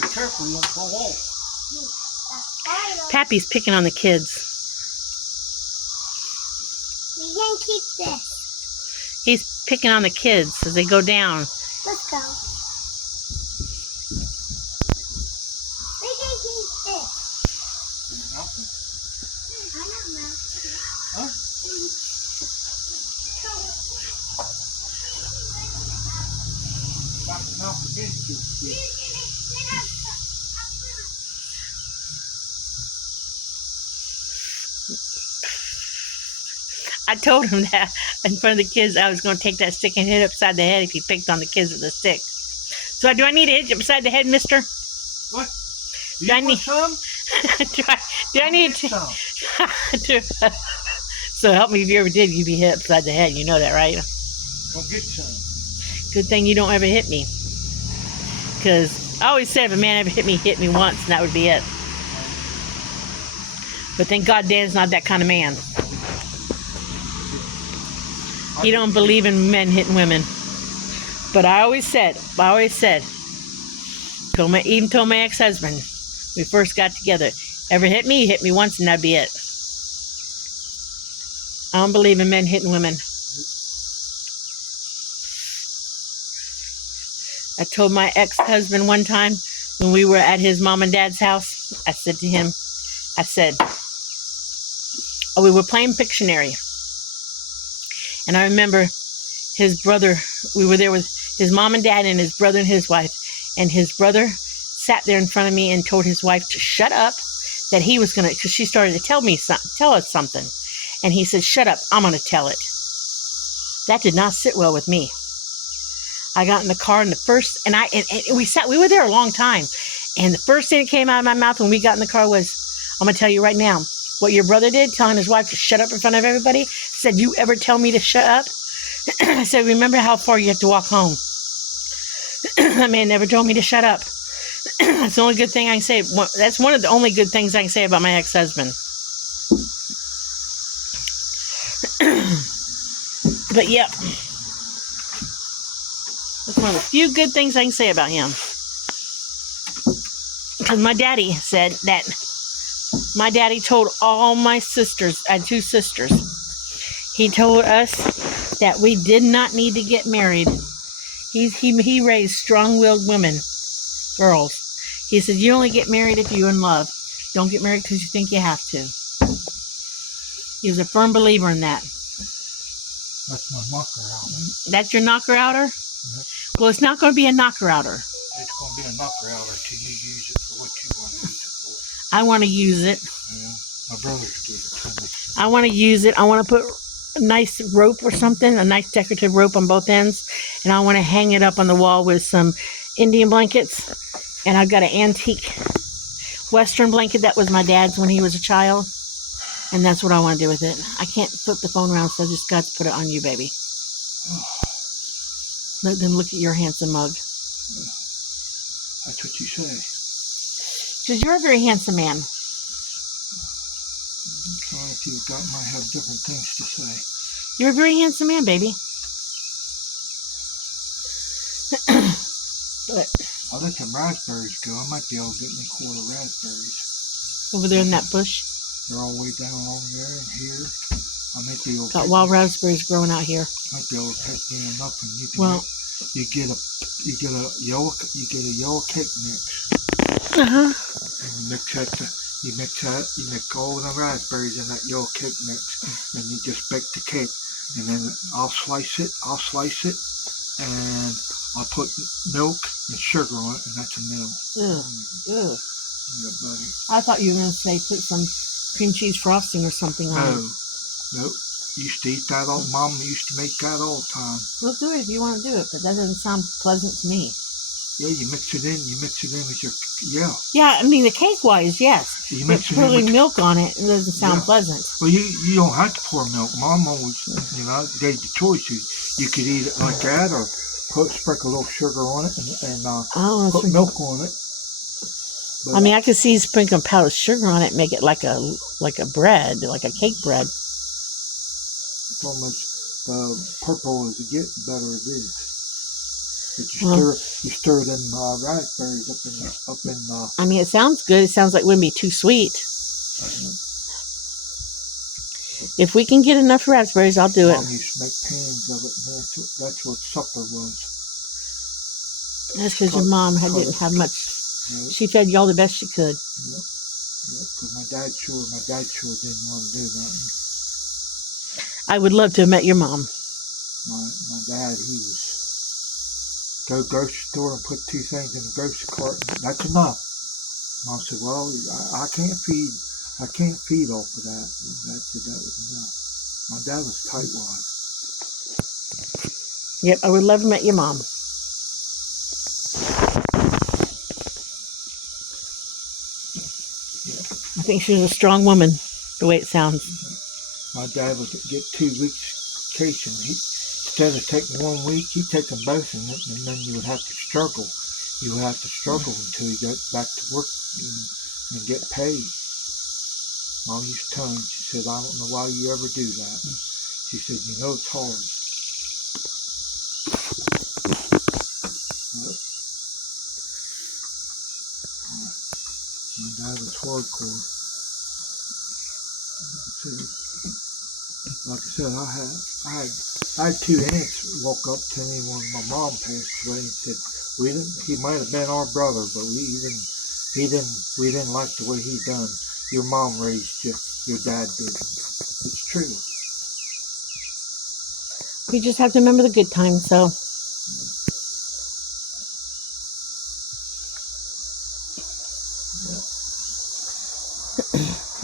Be careful, you don't fall off. Pappy's picking on the kids. We can keep this. He's picking on the kids as they go down. Let's go. We can keep this. Nothing. I don't know. Huh? Got the mouth against you. I told him that in front of the kids I was going to take that stick and hit it upside the head if he picked on the kids with a stick. So do I need to hit you upside the head, mister? What? Do I need some? do I need to? So help me if you ever did, you'd be hit upside the head. You know that, right? Go get some. Good thing you don't ever hit me. Because I always said if a man ever hit me once, and that would be it. But thank God Dan's not that kind of man. He don't believe in men hitting women. But I always said, even told my ex-husband, we first got together, ever hit me, you hit me once and that'd be it. I don't believe in men hitting women. I told my ex-husband one time when we were at his mom and dad's house, I said to him, we were playing Pictionary. And I remember his brother, we were there with his mom and dad and his brother and his wife. And his brother sat there in front of me and told his wife to shut up, that he was going to, because she started to tell us something. And he said, shut up, I'm going to tell it. That did not sit well with me. I got in the car and we were there a long time. And the first thing that came out of my mouth when we got in the car was, I'm going to tell you right now, what your brother did, telling his wife to shut up in front of everybody, said, you ever tell me to shut up? I said, remember how far you have to walk home. That man never told me to shut up. That's the only good thing I can say. That's one of the only good things I can say about my ex-husband. But yep. That's one of the few good things I can say about him. Because my daddy said that my daddy told all my sisters, I had 2 sisters, he told us that we did not need to get married. He raised strong-willed women, girls. He said, you only get married if you're in love. Don't get married because you think you have to. He was a firm believer in that. That's my knocker-outer. That's your knocker-outer? Yep. Well, it's not going to be a knocker-outer. It's going to be a knocker-outer till you use it for what you want to use it for. I want to use it. Yeah, my brothers did it to me. I want to use it. I want to put a nice rope or something, a nice decorative rope on both ends, and I want to hang it up on the wall with some Indian blankets. And I've got an antique Western blanket that was my dad's when he was a child, and that's what I want to do with it. I can't flip the phone around, so I just got to put it on you, baby. Let them look at your handsome mug. That's what you say. Because you're a very handsome man. So if you might have different things to say. You're a very handsome man, baby. But I'll let them raspberries go. I might be able to get me a quart of raspberries. over there in that bush, They're all the way down along there and here. I might be able to got wild raspberries growing out here. might be able to pick me enough, and you can you get a yellow cake mix. And you mix all the raspberries in that yellow cake mix, and you just bake the cake. And then I'll slice it, and I'll put milk and sugar on it, and that's a meal. Ugh. Ugh. Yeah, buddy. I thought you were going to say put some cream cheese frosting or something on it. No. Used to eat that all. Mom used to make that all the time. We'll do it if you want to do it, but that doesn't sound pleasant to me. Yeah, you mix it in with your, Yeah, I mean, the cake-wise, yes. You mix it in putting with milk on it doesn't sound pleasant. Well, you don't have to pour milk. Mom always, gave the choice. You could eat it like that, or sprinkle a little sugar on it and put milk on it. But, I mean, I could see sprinkling powdered sugar on it and make it like a bread, like a cake bread. It's almost purple as it gets, better it is. But you stir them raspberries up in. I mean, it sounds good. It sounds like it wouldn't be too sweet. If we can get enough raspberries, I'll do it. Mom used to make pans of it, and that's what supper was. That's because your mom didn't have much. Yep. She fed y'all the best she could. Yep. Because my dad sure didn't want to do nothing. I would love to have met your mom. My dad, he was go grocery store and put 2 things in the grocery cart. That's enough. Mom said, well, I can't feed off of that. That was enough. My dad was tightwad. Yep, I would love to met your mom. I think she was a strong woman, the way it sounds. My dad would get 2 weeks vacation. Instead of taking 1 week, he'd take them both, and then you would have to struggle. You would have to struggle until you got back to work and get paid. Mom used to tell him, she said, I don't know why you ever do that. She said, you know it's hard. My dad was hardcore. Like I said, I had 2 aunts walk up to me when my mom passed away and said, he might have been our brother, but we didn't like the way he done. Your mom raised you, your dad didn't. It's true. We just have to remember the good times, so.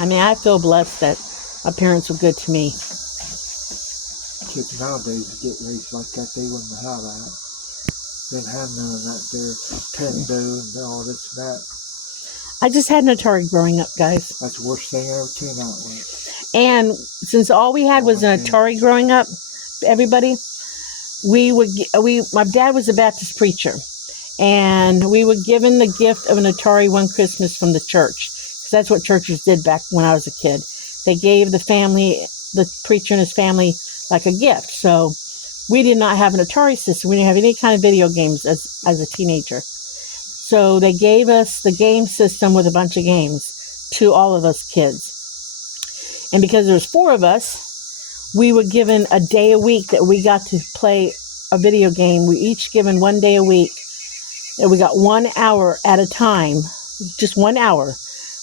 I mean, I feel blessed that my parents were good to me. Kids nowadays get raised like that, they wouldn't have that. Didn't have none of that there, Nintendo and all this and that. I just had an Atari growing up, guys. That's the worst thing I ever came out with. And since all we had was an Atari growing up, everybody, my dad was a Baptist preacher, and we were given the gift of an Atari one Christmas from the church, because that's what churches did back when I was a kid. They gave the preacher and his family, like a gift. So we did not have an Atari system. We didn't have any kind of video games as a teenager. So they gave us the game system with a bunch of games to all of us kids. And because there was 4 of us, we were given a day a week that we got to play a video game. We each given 1 day a week. And we got 1 hour at a time, just 1 hour.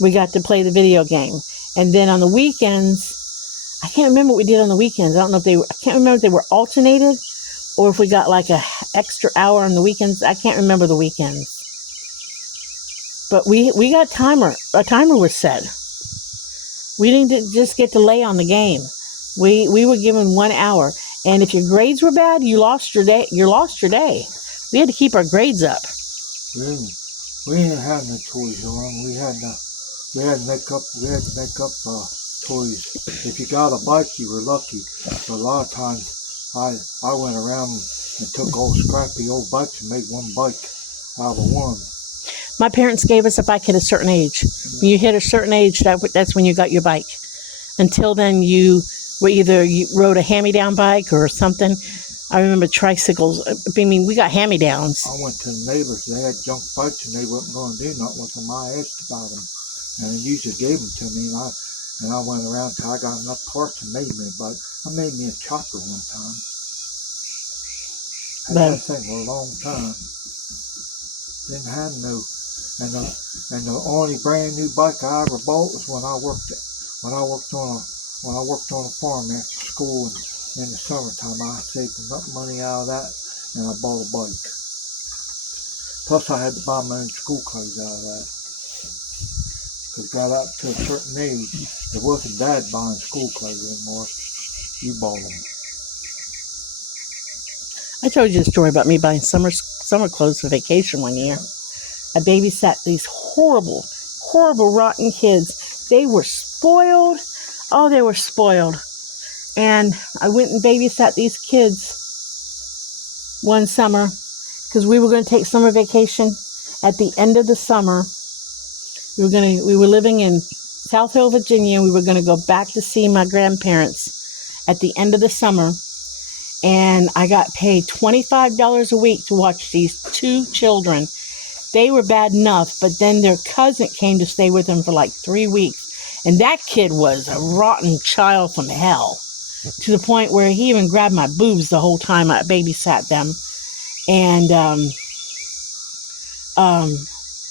We got to play the video game. And then on the weekends, I can't remember what we did on the weekends. I can't remember if they were alternated or if we got like a extra hour on the weekends. I can't remember the weekends. But we got a timer was set. We didn't just get to lay on the game. We were given 1 hour. And if your grades were bad, you lost your day. We had to keep our grades up. We didn't have no toys on. We had to make up toys. If you got a bike, you were lucky. But a lot of times, I went around and took old scrappy old bikes and made one bike out of one. My parents gave us a bike at a certain age. When you hit a certain age, that's when you got your bike. Until then, you rode a hand-me-down bike or something. I remember tricycles. I mean, we got hand-me-downs. I went to the neighbors. They had junk bikes, and they wasn't going to do nothing with them. I asked about them, and they usually gave them to me. And I went around till I got enough parts and made me a bike. I made me a chopper one time. I had that thing for a long time. Didn't have no, and the only brand new bike I ever bought was when I worked on a farm after school, and in the summertime I saved enough money out of that, and I bought a bike. Plus I had to buy my own school clothes out of that. Because it got up to a certain age, it wasn't Dad buying school clothes anymore. You bought them. I told you a story about me buying summer clothes for vacation one year. I babysat these horrible, rotten kids. They were spoiled. Oh, they were spoiled. And I went and babysat these kids one summer because we were going to take summer vacation at the end of the summer. We were living in South Hill, Virginia, and we were going to go back to see my grandparents at the end of the summer. and I got paid $25 a week to watch these 2 children. They were bad enough, but then their cousin came to stay with them for like 3 weeks. And that kid was a rotten child from hell, to the point where he even grabbed my boobs the whole time I babysat them. And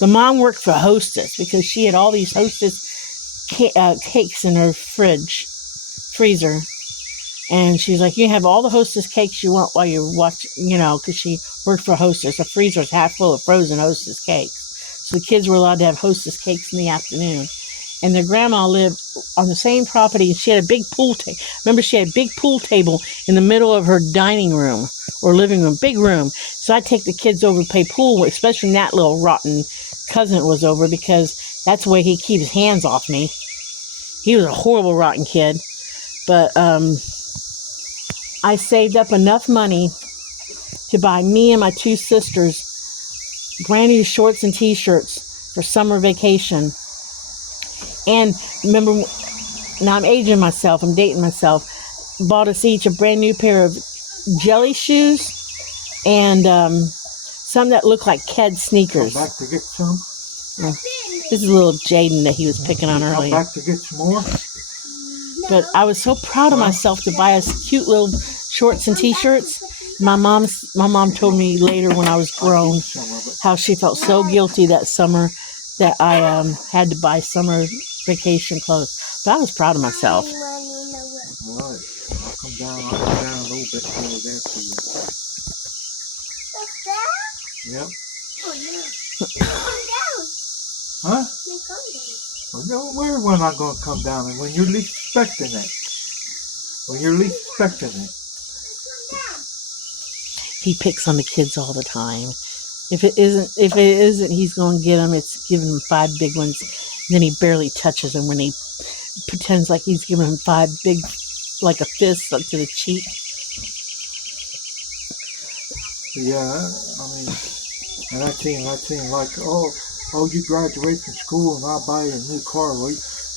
the mom worked for Hostess because she had all these Hostess cakes in her freezer. And she's like, you can have all the Hostess cakes you want while you're watching, because she worked for Hostess. The freezer was half full of frozen Hostess cakes. So the kids were allowed to have Hostess cakes in the afternoon. And their grandma lived on the same property, and she had a big pool table. Remember, she had a big pool table in the middle of her dining room or living room, big room. So I'd take the kids over to play pool, especially when that little rotten cousin was over, because that's the way he keeps his hands off me. He was a horrible, rotten kid. But I saved up enough money to buy me and my 2 sisters brand new shorts and t-shirts for summer vacation. And remember, now I'm aging myself, I'm dating myself, bought us each a brand new pair of jelly shoes and some that looked like Ked sneakers. Come back to get some? This is a little Jaden that he was picking on Come earlier. back to get some more? But I was so proud of myself to buy us cute little shorts and t-shirts. My mom told me later when I was grown how she felt so guilty that summer that I had to buy summer vacation clothes. But I was proud of myself. All right. I'll come down a little bit further there for you. Yep. Oh, no. Come down. Huh? They come down. Well, no, where when I'm going to come down? And when you're least expecting it. When you're least expecting it. He picks on the kids all the time. If it isn't, he's going to get them. It's giving him 5 big ones. And then he barely touches them when he pretends like he's giving him 5 big, like a fist up to the cheek. Yeah, I mean, and that seemed like, oh, you graduate from school and I'll buy you a new car,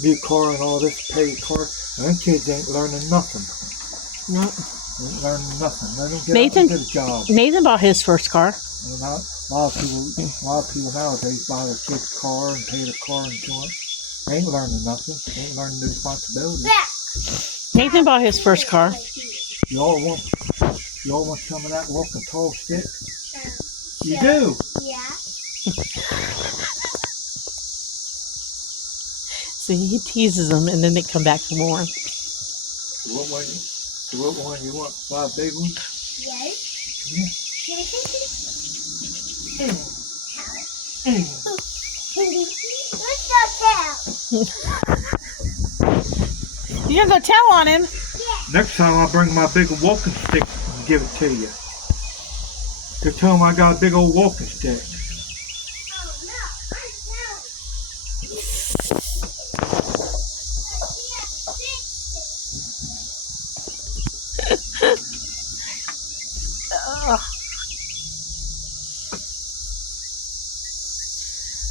new car and all this paid car. And them kids ain't learning nothing. No. They ain't learning nothing. They don't get out and get a job. Nathan bought his first car. And a lot of people nowadays buy their kids' car and pay the car insurance. They ain't learning nothing. They ain't learning the responsibility. Nathan bought his first car. You all want some of that walking tall stick? You do? Yeah. So he teases them, and then they come back for more. So what one you want? 5 big ones? Yes. Yeah. Can I take it? Let's go tell. You're going to go tell on him? Next time I'll bring my big walking stick and give it to you. Just tell them I got a big old walking stick. Oh, no.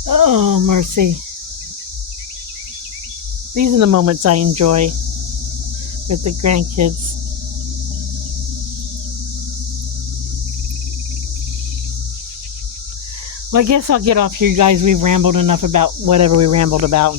Oh, mercy. These are the moments I enjoy with the grandkids. Well, I guess I'll get off here, you guys. We've rambled enough about whatever we rambled about.